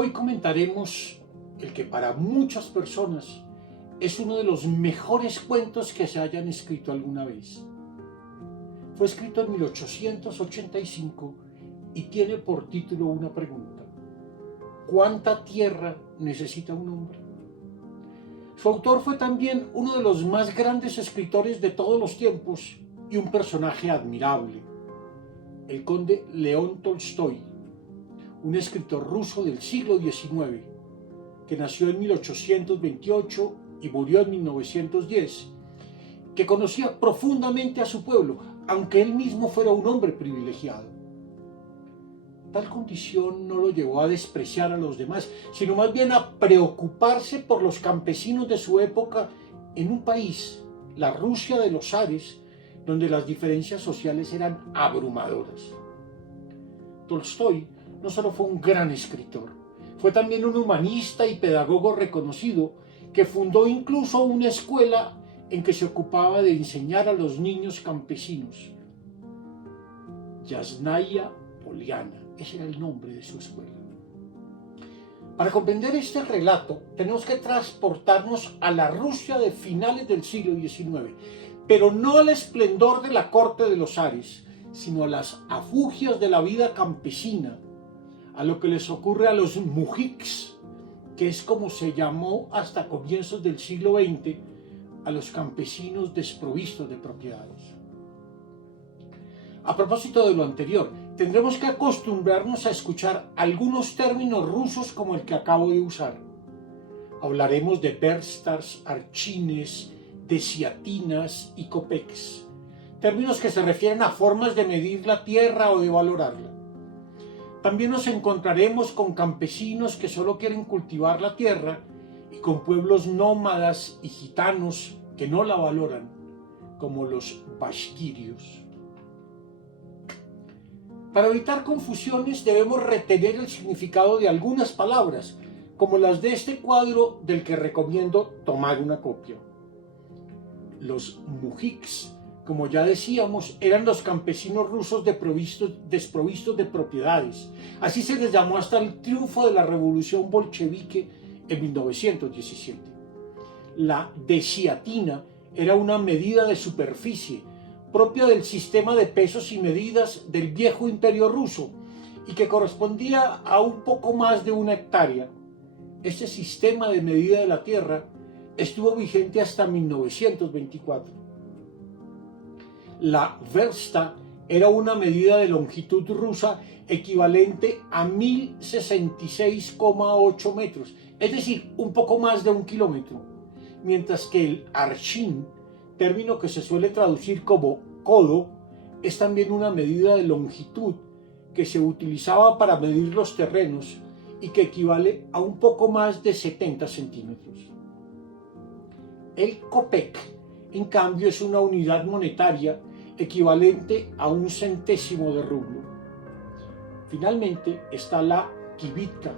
Hoy comentaremos el que para muchas personas es uno de los mejores cuentos que se hayan escrito alguna vez. Fue escrito en 1885 y tiene por título una pregunta: ¿cuánta tierra necesita un hombre? Su autor fue también uno de los más grandes escritores de todos los tiempos y un personaje admirable, el conde León Tolstoy, un escritor ruso del siglo XIX, que nació en 1828 y murió en 1910, que conocía profundamente a su pueblo, aunque él mismo fuera un hombre privilegiado. Tal condición no lo llevó a despreciar a los demás, sino más bien a preocuparse por los campesinos de su época en un país, la Rusia de los zares, donde las diferencias sociales eran abrumadoras. Tolstoy no solo fue un gran escritor, fue también un humanista y pedagogo reconocido que fundó incluso una escuela en que se ocupaba de enseñar a los niños campesinos. Yasnaya Poliana, ese era el nombre de su escuela. Para comprender este relato, tenemos que transportarnos a la Rusia de finales del siglo XIX, pero no al esplendor de la corte de los zares, sino a las afugias de la vida campesina, a lo que les ocurre a los mujiks, que es como se llamó hasta comienzos del siglo XX a los campesinos desprovistos de propiedades. A propósito de lo anterior, tendremos que acostumbrarnos a escuchar algunos términos rusos como el que acabo de usar. Hablaremos de verstars, archines, desiatinas y kopecks, términos que se refieren a formas de medir la tierra o de valorarla. También nos encontraremos con campesinos que solo quieren cultivar la tierra y con pueblos nómadas y gitanos que no la valoran, como los bashkirios. Para evitar confusiones debemos retener el significado de algunas palabras, como las de este cuadro del que recomiendo tomar una copia. Los mujiks, como ya decíamos, eran los campesinos rusos desprovistos de propiedades. Así se les llamó hasta el triunfo de la revolución bolchevique en 1917. La desiatina era una medida de superficie propia del sistema de pesos y medidas del viejo imperio ruso y que correspondía a un poco más de 1 hectárea. Este sistema de medida de la tierra estuvo vigente hasta 1924. La versta era una medida de longitud rusa equivalente a 1066,8 metros, es decir, un poco más de 1 kilómetro, mientras que el archin, término que se suele traducir como codo, es también una medida de longitud que se utilizaba para medir los terrenos y que equivale a un poco más de 70 centímetros. El kopek, en cambio, es una unidad monetaria equivalente a 1 centésimo de rublo. Finalmente está la kibitka,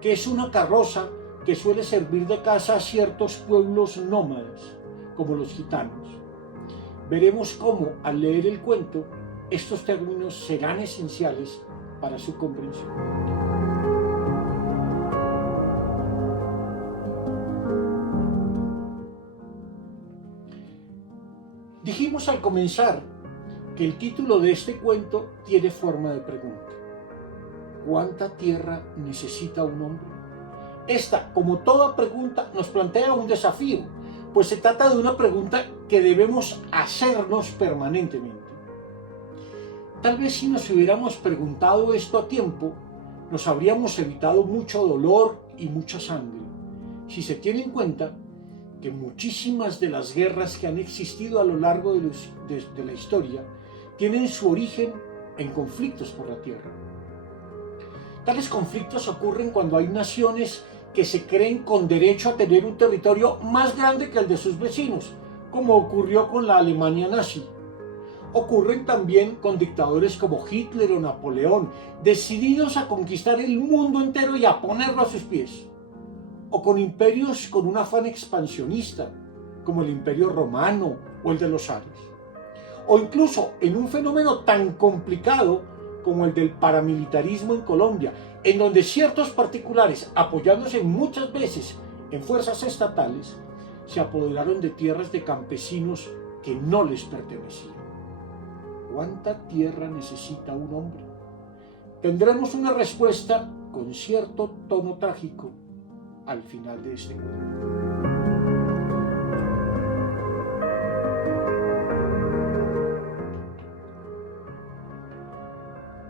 que es una carroza que suele servir de casa a ciertos pueblos nómadas, como los gitanos. Veremos cómo, al leer el cuento, estos términos serán esenciales para su comprensión. Dijimos al comenzar que el título de este cuento tiene forma de pregunta. ¿Cuánta tierra necesita un hombre? Esta, como toda pregunta, nos plantea un desafío, pues se trata de una pregunta que debemos hacernos permanentemente. Tal vez si nos hubiéramos preguntado esto a tiempo, nos habríamos evitado mucho dolor y mucha sangre, si se tiene en cuenta que muchísimas de las guerras que han existido a lo largo de la historia tienen su origen en conflictos por la tierra. Tales conflictos ocurren cuando hay naciones que se creen con derecho a tener un territorio más grande que el de sus vecinos, como ocurrió con la Alemania nazi. Ocurren también con dictadores como Hitler o Napoleón, decididos a conquistar el mundo entero y a ponerlo a sus pies. O con imperios con un afán expansionista, como el Imperio Romano o el de los zares. O incluso en un fenómeno tan complicado como el del paramilitarismo en Colombia, en donde ciertos particulares, apoyándose muchas veces en fuerzas estatales, se apoderaron de tierras de campesinos que no les pertenecían. ¿Cuánta tierra necesita un hombre? Tendremos una respuesta con cierto tono trágico al final de este cuento.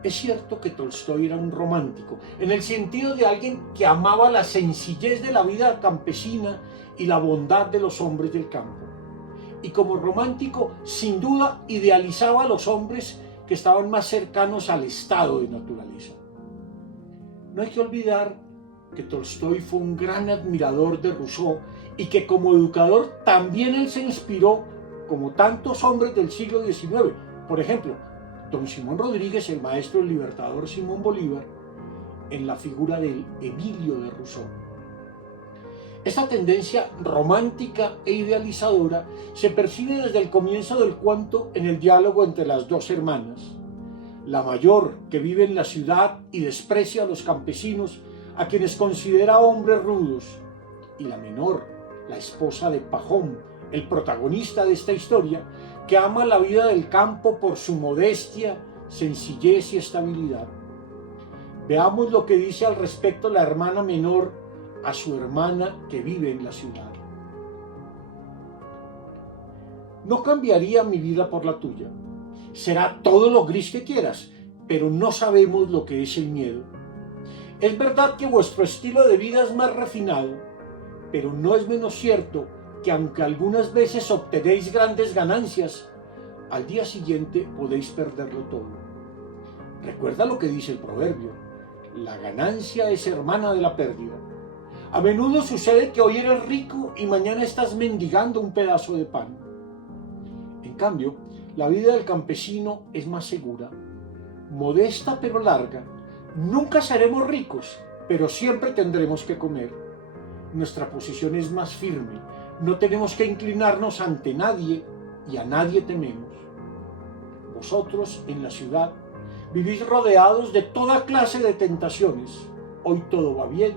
Es cierto que Tolstói era un romántico, en el sentido de alguien que amaba la sencillez de la vida campesina y la bondad de los hombres del campo. Y como romántico, sin duda, idealizaba a los hombres que estaban más cercanos al estado de naturaleza. No hay que olvidar que Tolstói fue un gran admirador de Rousseau y que como educador también él se inspiró, como tantos hombres del siglo XIX, por ejemplo, don Simón Rodríguez, el maestro del libertador Simón Bolívar, en la figura del Emilio de Rousseau. Esta tendencia romántica e idealizadora se percibe desde el comienzo del cuento en el diálogo entre las dos hermanas. La mayor, que vive en la ciudad y desprecia a los campesinos, a quienes considera hombres rudos, y la menor, la esposa de Pajón, el protagonista de esta historia, que ama la vida del campo por su modestia, sencillez y estabilidad. Veamos lo que dice al respecto la hermana menor a su hermana que vive en la ciudad. No cambiaría mi vida por la tuya. Será todo lo gris que quieras, pero no sabemos lo que es el miedo. Es verdad que vuestro estilo de vida es más refinado, pero no es menos cierto que aunque algunas veces obtenéis grandes ganancias, al día siguiente podéis perderlo todo. Recuerda lo que dice el proverbio: la ganancia es hermana de la pérdida. A menudo sucede que hoy eres rico y mañana estás mendigando un pedazo de pan. En cambio, la vida del campesino es más segura, modesta pero larga. Nunca seremos ricos, pero siempre tendremos que comer. Nuestra posición es más firme. No tenemos que inclinarnos ante nadie y a nadie tememos. Vosotros en la ciudad vivís rodeados de toda clase de tentaciones. Hoy todo va bien,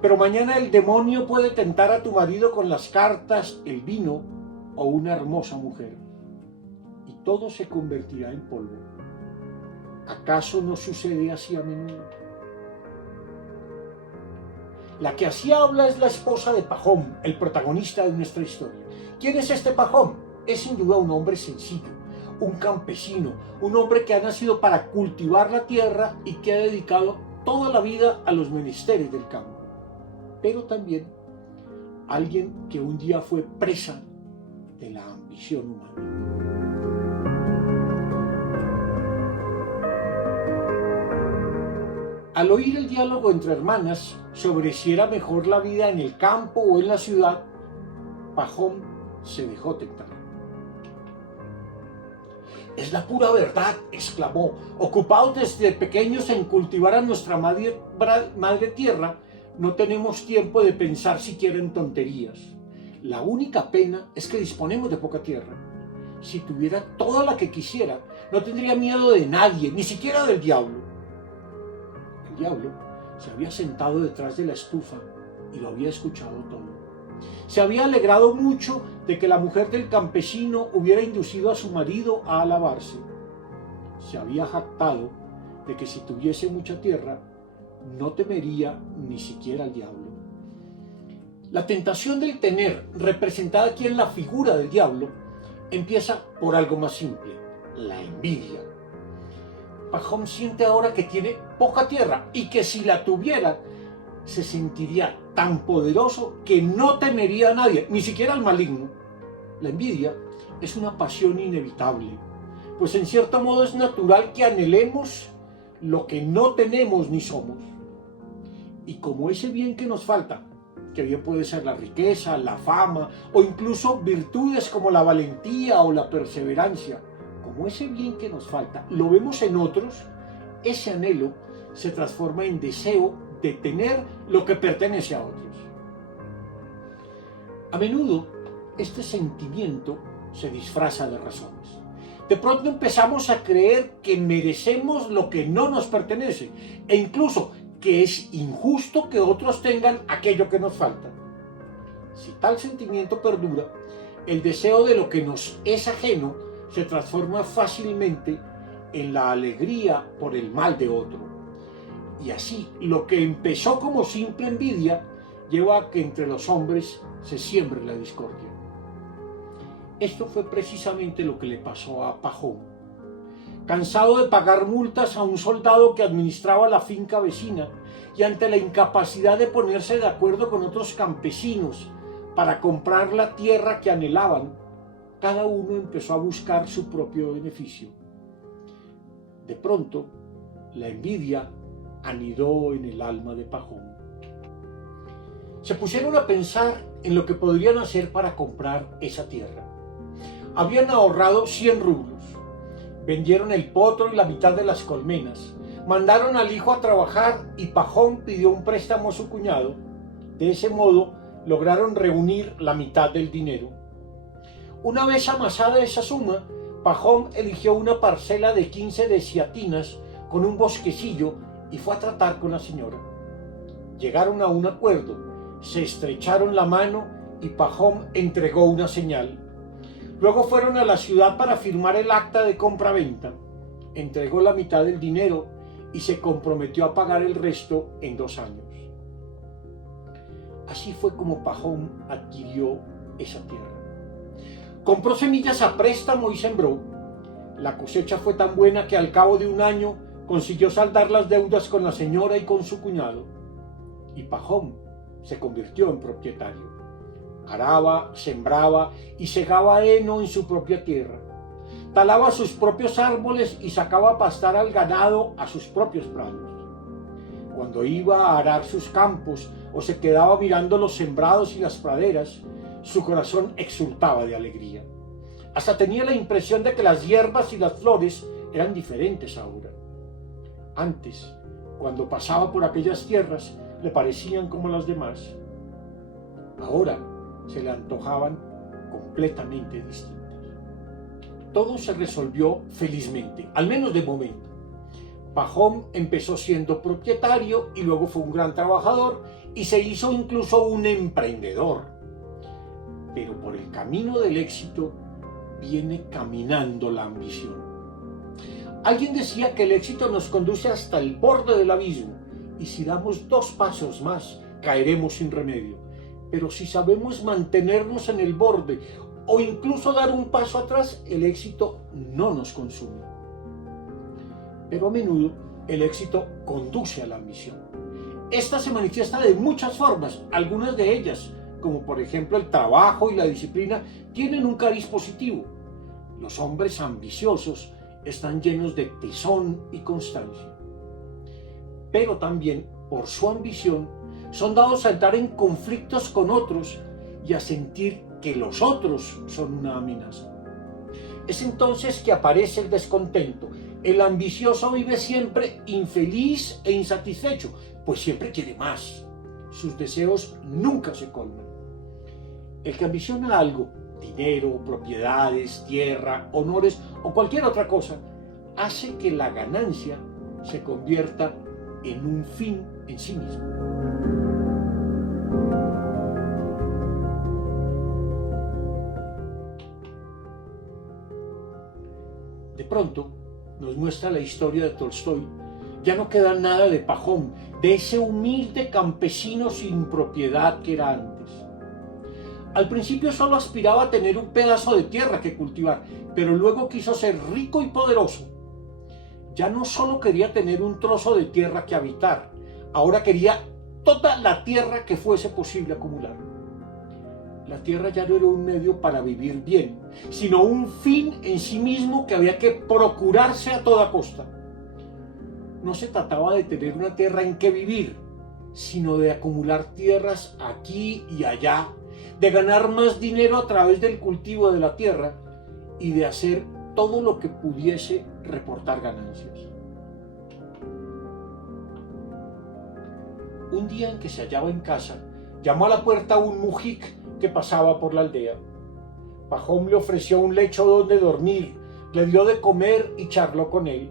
pero mañana el demonio puede tentar a tu marido con las cartas, el vino o una hermosa mujer. Y todo se convertirá en polvo. ¿Acaso no sucede así a menudo? La que así habla es la esposa de Pajón, el protagonista de nuestra historia. ¿Quién es este Pajón? Es sin duda un hombre sencillo, un campesino, un hombre que ha nacido para cultivar la tierra y que ha dedicado toda la vida a los menesteres del campo. Pero también alguien que un día fue presa de la ambición humana. Al oír el diálogo entre hermanas sobre si era mejor la vida en el campo o en la ciudad, Pajón se dejó tentar. «Es la pura verdad», exclamó. «Ocupados desde pequeños en cultivar a nuestra madre tierra, no tenemos tiempo de pensar siquiera en tonterías. La única pena es que disponemos de poca tierra. Si tuviera toda la que quisiera, no tendría miedo de nadie, ni siquiera del diablo». El diablo se había sentado detrás de la estufa y lo había escuchado todo. Se había alegrado mucho de que la mujer del campesino hubiera inducido a su marido a alabarse. Se había jactado de que si tuviese mucha tierra, no temería ni siquiera al diablo. La tentación del tener, representada aquí en la figura del diablo, empieza por algo más simple: la envidia. Pajón siente ahora que tiene poca tierra y que si la tuviera, se sentiría tan poderoso que no temería a nadie, ni siquiera al maligno. La envidia es una pasión inevitable, pues en cierto modo es natural que anhelemos lo que no tenemos ni somos. Y como ese bien que nos falta, que bien puede ser la riqueza, la fama o incluso virtudes como la valentía o la perseverancia, como ese bien que nos falta lo vemos en otros, ese anhelo se transforma en deseo de tener lo que pertenece a otros. A menudo este sentimiento se disfraza de razones. De pronto empezamos a creer que merecemos lo que no nos pertenece e incluso que es injusto que otros tengan aquello que nos falta. Si tal sentimiento perdura, el deseo de lo que nos es ajeno se transforma fácilmente en la alegría por el mal de otro. Y así, lo que empezó como simple envidia lleva a que entre los hombres se siembre la discordia. Esto fue precisamente lo que le pasó a Pajón. Cansado de pagar multas a un soldado que administraba la finca vecina y ante la incapacidad de ponerse de acuerdo con otros campesinos para comprar la tierra que anhelaban, cada uno empezó a buscar su propio beneficio. De pronto, la envidia anidó en el alma de Pajón. Se pusieron a pensar en lo que podrían hacer para comprar esa tierra. Habían ahorrado 100 rublos, vendieron el potro y la mitad de las colmenas, mandaron al hijo a trabajar y Pajón pidió un préstamo a su cuñado. De ese modo lograron reunir la mitad del dinero. Una vez amasada esa suma, Pajón eligió una parcela de 15 desiatinas con un bosquecillo y fue a tratar con la señora. Llegaron a un acuerdo, se estrecharon la mano y Pajón entregó una señal. Luego fueron a la ciudad para firmar el acta de compra-venta. Entregó la mitad del dinero y se comprometió a pagar el resto en 2 años. Así fue como Pajón adquirió esa tierra. Compró semillas a préstamo y sembró. La cosecha fue tan buena que al cabo de 1 año consiguió saldar las deudas con la señora y con su cuñado. Y Pajón se convirtió en propietario. Araba, sembraba y segaba heno en su propia tierra. Talaba sus propios árboles y sacaba a pastar al ganado a sus propios prados. Cuando iba a arar sus campos o se quedaba mirando los sembrados y las praderas, su corazón exultaba de alegría. Hasta tenía la impresión de que las hierbas y las flores eran diferentes ahora. Antes, cuando pasaba por aquellas tierras, le parecían como las demás. Ahora se le antojaban completamente distintas. Todo se resolvió felizmente, al menos de momento. Pajón empezó siendo propietario y luego fue un gran trabajador y se hizo incluso un emprendedor. Pero por el camino del éxito viene caminando la ambición. Alguien decía que el éxito nos conduce hasta el borde del abismo y si damos 2 pasos más caeremos sin remedio. Pero si sabemos mantenernos en el borde o incluso dar un paso atrás, el éxito no nos consume. Pero a menudo el éxito conduce a la ambición. Esta se manifiesta de muchas formas, algunas de ellas, como por ejemplo el trabajo y la disciplina, tienen un cariz positivo. Los hombres ambiciosos están llenos de tesón y constancia. Pero también, por su ambición, son dados a entrar en conflictos con otros y a sentir que los otros son una amenaza. Es entonces que aparece el descontento. El ambicioso vive siempre infeliz e insatisfecho, pues siempre quiere más. Sus deseos nunca se colman. El que ambiciona algo, dinero, propiedades, tierra, honores o cualquier otra cosa, hace que la ganancia se convierta en un fin en sí mismo. De pronto, nos muestra la historia de Tolstoy. Ya no queda nada de Pajón, de ese humilde campesino sin propiedad que era antes. Al principio solo aspiraba a tener un pedazo de tierra que cultivar, pero luego quiso ser rico y poderoso. Ya no solo quería tener un trozo de tierra que habitar, ahora quería toda la tierra que fuese posible acumular. La tierra ya no era un medio para vivir bien, sino un fin en sí mismo que había que procurarse a toda costa. No se trataba de tener una tierra en que vivir, sino de acumular tierras aquí y allá, de ganar más dinero a través del cultivo de la tierra y de hacer todo lo que pudiese reportar ganancias. Un día en que se hallaba en casa, llamó a la puerta a un mujik que pasaba por la aldea. Pajón le ofreció un lecho donde dormir, le dio de comer y charló con él.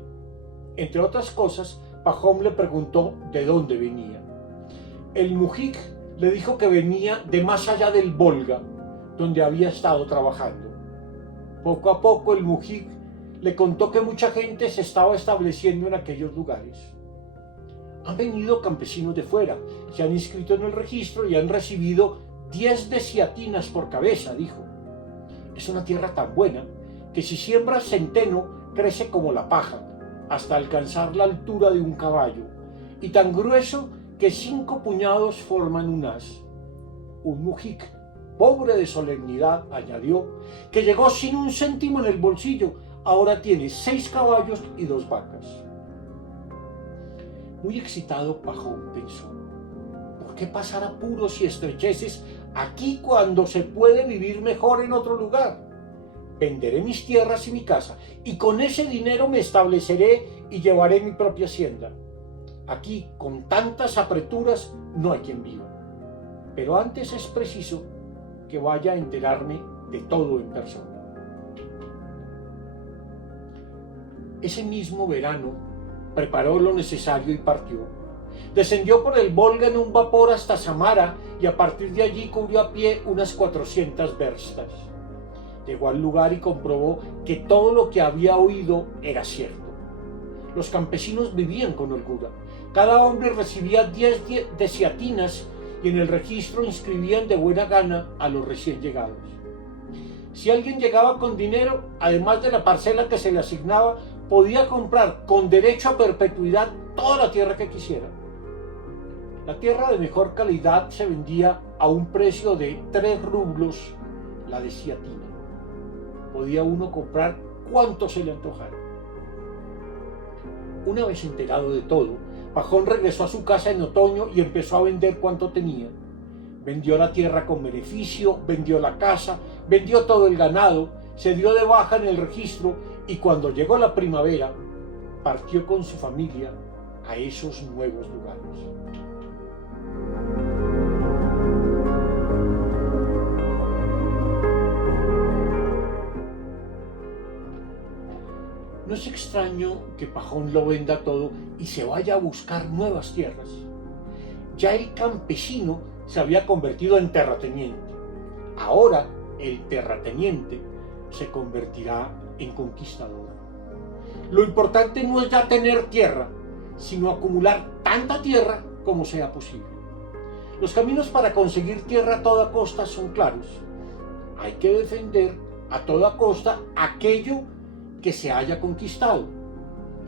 Entre otras cosas, Pajón le preguntó de dónde venía. El mujik le dijo que venía de más allá del Volga, donde había estado trabajando. Poco a poco el mujik le contó que mucha gente se estaba estableciendo en aquellos lugares. Han venido campesinos de fuera, se han inscrito en el registro y han recibido 10 desiatinas por cabeza, dijo. Es una tierra tan buena que si siembras centeno crece como la paja, hasta alcanzar la altura de un caballo, y tan grueso que 5 puñados forman un as. Un mujik, pobre de solemnidad, añadió, que llegó sin un céntimo en el bolsillo, ahora tiene 6 caballos y 2 vacas. Muy excitado, Pajón pensó, ¿por qué pasar apuros y estrecheces aquí cuando se puede vivir mejor en otro lugar? Venderé mis tierras y mi casa, y con ese dinero me estableceré y llevaré mi propia hacienda. Aquí, con tantas apreturas, no hay quien viva. Pero antes es preciso que vaya a enterarme de todo en persona. Ese mismo verano preparó lo necesario y partió. Descendió por el Volga en un vapor hasta Samara y a partir de allí cubrió a pie unas 400 verstas. Llegó al lugar y comprobó que todo lo que había oído era cierto. Los campesinos vivían con holgura. Cada hombre recibía 10 desiatinas y en el registro inscribían de buena gana a los recién llegados. Si alguien llegaba con dinero, además de la parcela que se le asignaba, podía comprar con derecho a perpetuidad toda la tierra que quisiera. La tierra de mejor calidad se vendía a un precio de 3 rublos la desiatina. Podía uno comprar cuanto se le antojara. Una vez enterado de todo, Pajón regresó a su casa en otoño y empezó a vender cuanto tenía. Vendió la tierra con beneficio, vendió la casa, vendió todo el ganado, se dio de baja en el registro y cuando llegó la primavera, partió con su familia a esos nuevos lugares. No es extraño que Pajón lo venda todo y se vaya a buscar nuevas tierras. Ya el campesino se había convertido en terrateniente. Ahora el terrateniente se convertirá en conquistador. Lo importante no es ya tener tierra, sino acumular tanta tierra como sea posible. Los caminos para conseguir tierra a toda costa son claros. Hay que defender a toda costa aquello que se haya conquistado.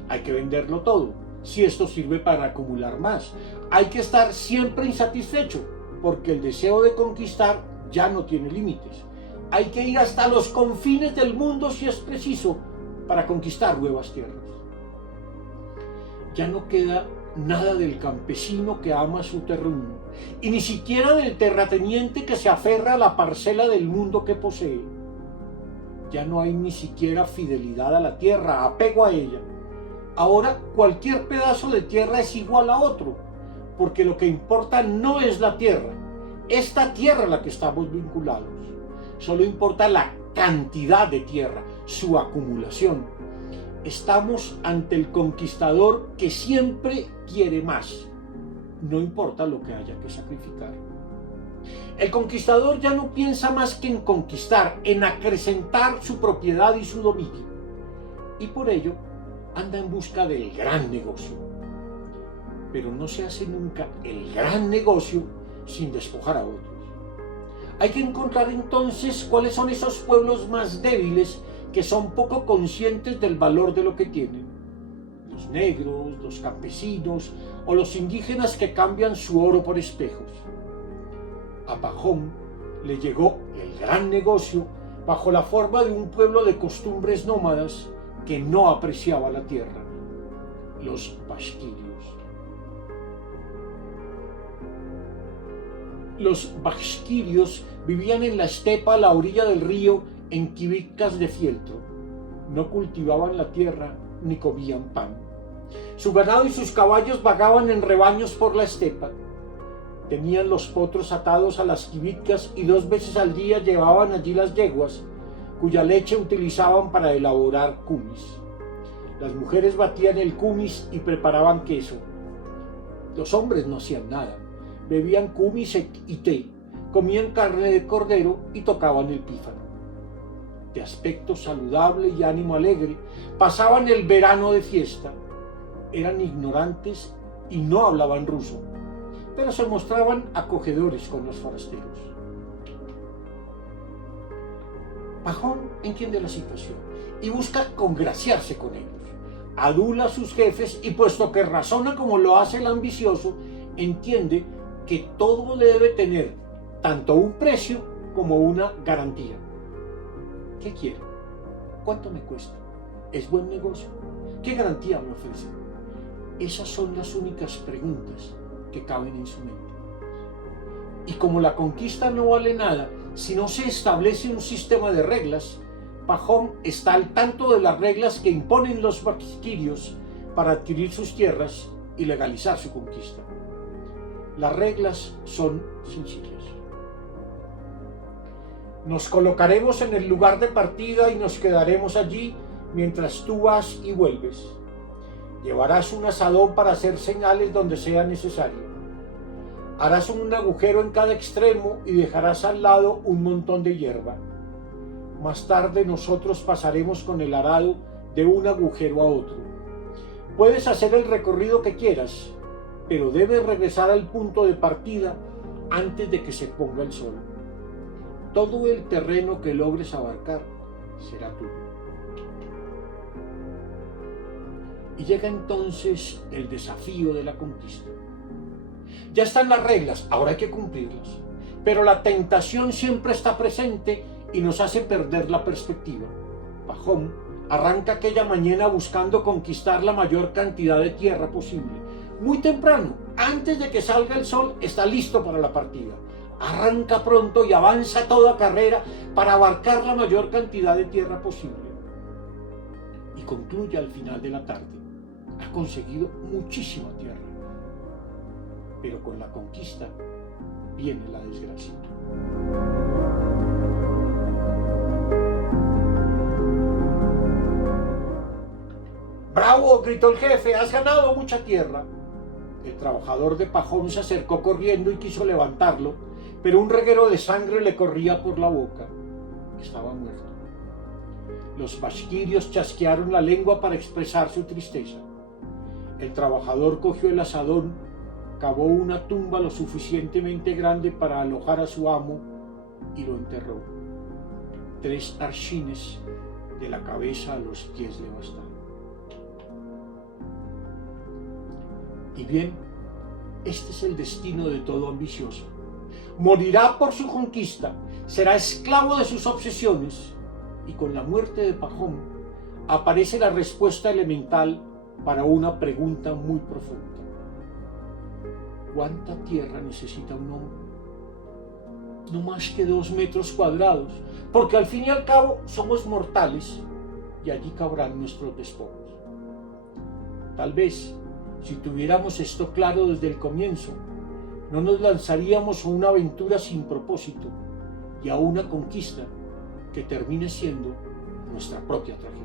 Hay que venderlo todo, si esto sirve para acumular más. Hay que estar siempre insatisfecho, porque el deseo de conquistar ya no tiene límites. Hay que ir hasta los confines del mundo si es preciso para conquistar nuevas tierras. Ya no queda nada del campesino que ama su terruño, y ni siquiera del terrateniente que se aferra a la parcela del mundo que posee. Ya no hay ni siquiera fidelidad a la tierra, apego a ella. Ahora cualquier pedazo de tierra es igual a otro, porque lo que importa no es la tierra, esta tierra a la que estamos vinculados. Solo importa la cantidad de tierra, su acumulación. Estamos ante el conquistador que siempre quiere más, no importa lo que haya que sacrificar. El conquistador ya no piensa más que en conquistar, en acrecentar su propiedad y su dominio, y por ello anda en busca del gran negocio. Pero no se hace nunca el gran negocio sin despojar a otros. Hay que encontrar entonces cuáles son esos pueblos más débiles que son poco conscientes del valor de lo que tienen. Los negros, los campesinos o los indígenas que cambian su oro por espejos. A Pajón le llegó el gran negocio bajo la forma de un pueblo de costumbres nómadas que no apreciaba la tierra, los bashkirios. Los bashkirios vivían en la estepa a la orilla del río en kibitkas de fieltro. No cultivaban la tierra ni comían pan. Su ganado y sus caballos vagaban en rebaños por la estepa. Tenían los potros atados a las kibitkas y 2 veces al día llevaban allí las yeguas, cuya leche utilizaban para elaborar kumis. Las mujeres batían el kumis y preparaban queso. Los hombres no hacían nada, bebían kumis y té, comían carne de cordero y tocaban el pífano. De aspecto saludable y ánimo alegre, pasaban el verano de fiesta. Eran ignorantes y no hablaban ruso, pero se mostraban acogedores con los forasteros. Pajón entiende la situación y busca congraciarse con ellos. Adula a sus jefes y, puesto que razona como lo hace el ambicioso, entiende que todo debe tener tanto un precio como una garantía. ¿Qué quiero? ¿Cuánto me cuesta? ¿Es buen negocio? ¿Qué garantía me ofrece? Esas son las únicas preguntas que caben en su mente. Y como la conquista no vale nada si no se establece un sistema de reglas, Pajón está al tanto de las reglas que imponen los basquirios para adquirir sus tierras y legalizar su conquista. Las reglas son sencillas. Nos colocaremos en el lugar de partida y nos quedaremos allí mientras tú vas y vuelves. Llevarás un asadón para hacer señales donde sea necesario. Harás un agujero en cada extremo y dejarás al lado un montón de hierba. Más tarde nosotros pasaremos con el arado de un agujero a otro. Puedes hacer el recorrido que quieras, pero debes regresar al punto de partida antes de que se ponga el sol. Todo el terreno que logres abarcar será tuyo. Y llega entonces el desafío de la conquista. Ya están las reglas, ahora hay que cumplirlas. Pero la tentación siempre está presente y nos hace perder la perspectiva. Pajón arranca aquella mañana buscando conquistar la mayor cantidad de tierra posible. Muy temprano, antes de que salga el sol, está listo para la partida. Arranca pronto y avanza a toda carrera para abarcar la mayor cantidad de tierra posible. Y concluye al final de la tarde. Ha conseguido muchísima tierra. Pero con la conquista viene la desgracia. ¡Bravo!, gritó el jefe, has ganado mucha tierra. El trabajador de Pajón se acercó corriendo y quiso levantarlo, pero un reguero de sangre le corría por la boca. Estaba muerto. Los basquirios chasquearon la lengua para expresar su tristeza. El trabajador cogió el asadón, cavó una tumba lo suficientemente grande para alojar a su amo y lo enterró. 3 arshines de la cabeza a los pies le bastaron. Y bien, este es el destino de todo ambicioso. Morirá por su conquista, será esclavo de sus obsesiones, y con la muerte de Pajón aparece la respuesta elemental para una pregunta muy profunda. ¿Cuánta tierra necesita un hombre? No más que 2 metros cuadrados, porque al fin y al cabo somos mortales y allí cabrán nuestros despojos. Tal vez, si tuviéramos esto claro desde el comienzo, no nos lanzaríamos a una aventura sin propósito y a una conquista que termine siendo nuestra propia tragedia.